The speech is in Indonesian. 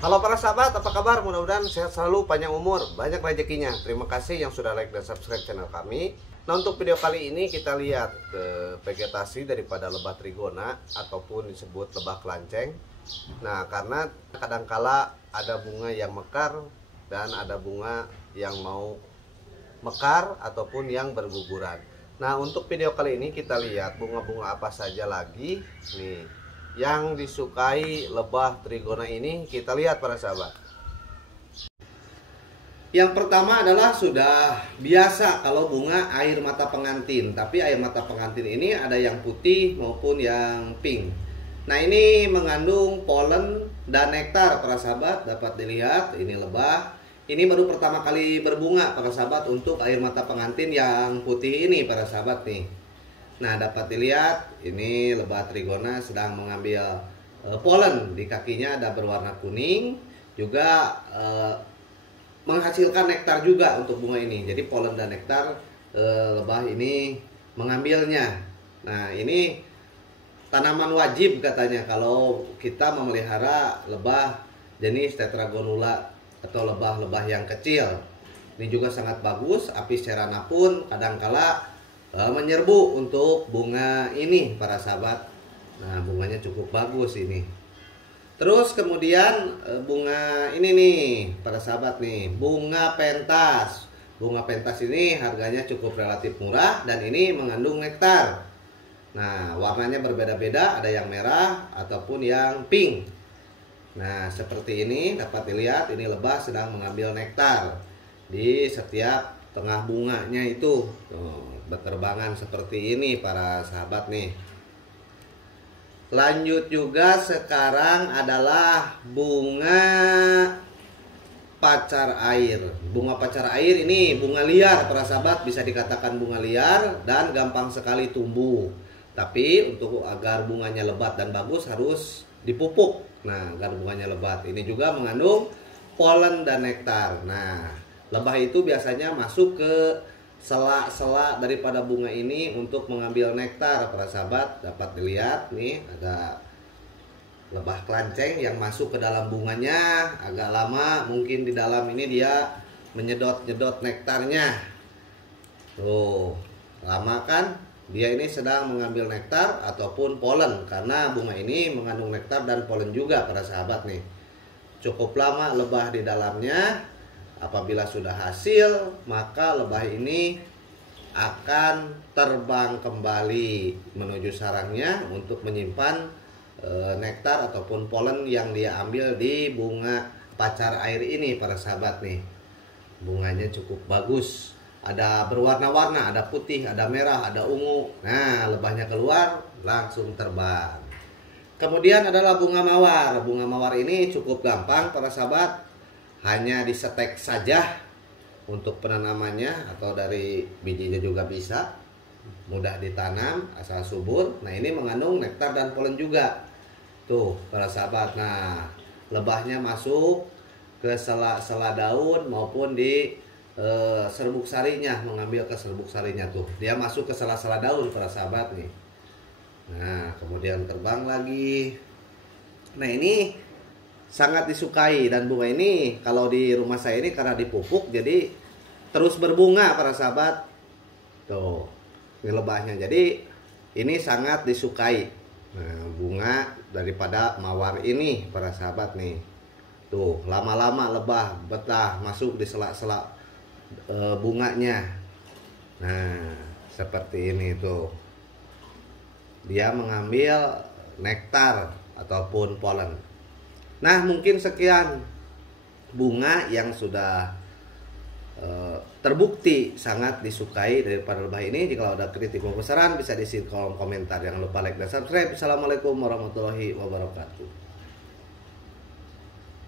Halo para sahabat, apa kabar? Mudah-mudahan sehat selalu, panjang umur, banyak rezekinya. Terima kasih yang sudah like dan subscribe channel kami. Nah, untuk video kali ini kita lihat vegetasi daripada lebah trigona ataupun disebut lebah kelanceng. Nah, karena kadangkala ada bunga yang mekar dan ada bunga yang mau mekar ataupun yang berguguran. Nah, untuk video kali ini kita lihat bunga-bunga apa saja lagi nih yang disukai lebah trigona ini. Kita lihat para sahabat. Yang pertama adalah sudah biasa kalau bunga air mata pengantin, tapi air mata pengantin ini ada yang putih maupun yang pink. Nah, ini mengandung polen dan nektar para sahabat. Dapat dilihat ini lebah ini baru pertama kali berbunga para sahabat untuk air mata pengantin yang putih ini para sahabat nih. Nah, dapat dilihat ini lebah trigona sedang mengambil polen. Di kakinya ada berwarna kuning, juga menghasilkan nektar juga untuk bunga ini. Jadi polen dan nektar lebah ini mengambilnya. Nah, ini tanaman wajib katanya kalau kita memelihara lebah jenis tetragonula atau lebah-lebah yang kecil. Ini juga sangat bagus. Apis cerana pun kadangkala menyerbu untuk bunga ini para sahabat. Nah, bunganya cukup bagus ini. Terus kemudian bunga ini nih para sahabat nih, bunga pentas. Bunga pentas ini harganya cukup relatif murah dan ini mengandung nektar. Nah, warnanya berbeda-beda, ada yang merah ataupun yang pink. Nah, seperti ini dapat dilihat ini lebah sedang mengambil nektar di setiap tengah bunganya itu. Berterbangan seperti ini para sahabat nih. Lanjut juga sekarang adalah bunga pacar air. Bunga pacar air ini bunga liar para sahabat, bisa dikatakan bunga liar dan gampang sekali tumbuh. Tapi untuk agar bunganya lebat dan bagus harus dipupuk. Nah, agar bunganya lebat. Ini juga mengandung polen dan nektar. Nah, lebah itu biasanya masuk ke sela-sela daripada bunga ini untuk mengambil nektar para sahabat. Dapat dilihat nih ada lebah kelanceng yang masuk ke dalam bunganya agak lama, mungkin di dalam ini dia menyedot-nyedot nektarnya. Tuh, lama kan? Dia ini sedang mengambil nektar ataupun polen, karena bunga ini mengandung nektar dan polen juga para sahabat nih. Cukup lama lebah di dalamnya. Apabila sudah hasil, maka lebah ini akan terbang kembali menuju sarangnya untuk menyimpan nektar ataupun polen yang dia ambil di bunga pacar air ini para sahabat nih. Bunganya cukup bagus, ada berwarna-warna, ada putih, ada merah, ada ungu. Nah, lebahnya keluar langsung terbang. Kemudian adalah bunga mawar. Bunga mawar ini cukup gampang para sahabat, hanya disetek saja untuk penanamannya, atau dari bijinya juga bisa, mudah ditanam asal subur. Nah, ini mengandung nektar dan polen juga tuh para sahabat. Nah, lebahnya masuk ke sela-sela daun maupun di serbuk sarinya, mengambil ke serbuk sarinya tuh, dia masuk ke sela-sela daun para sahabat nih. Nah, kemudian terbang lagi. Nah, ini sangat disukai, dan bunga ini kalau di rumah saya ini karena dipupuk jadi terus berbunga para sahabat. Tuh, ini lebahnya. Jadi ini sangat disukai. Nah, bunga daripada mawar ini para sahabat nih. Tuh, lama-lama lebah betah masuk di sela-sela bunganya. Nah, seperti ini tuh. Dia mengambil nektar ataupun polen. Nah, mungkin sekian bunga yang sudah terbukti sangat disukai daripada lebah ini. Jika ada kritik maupun saran bisa diisi kolom komentar. Jangan lupa like dan subscribe. Assalamualaikum warahmatullahi wabarakatuh.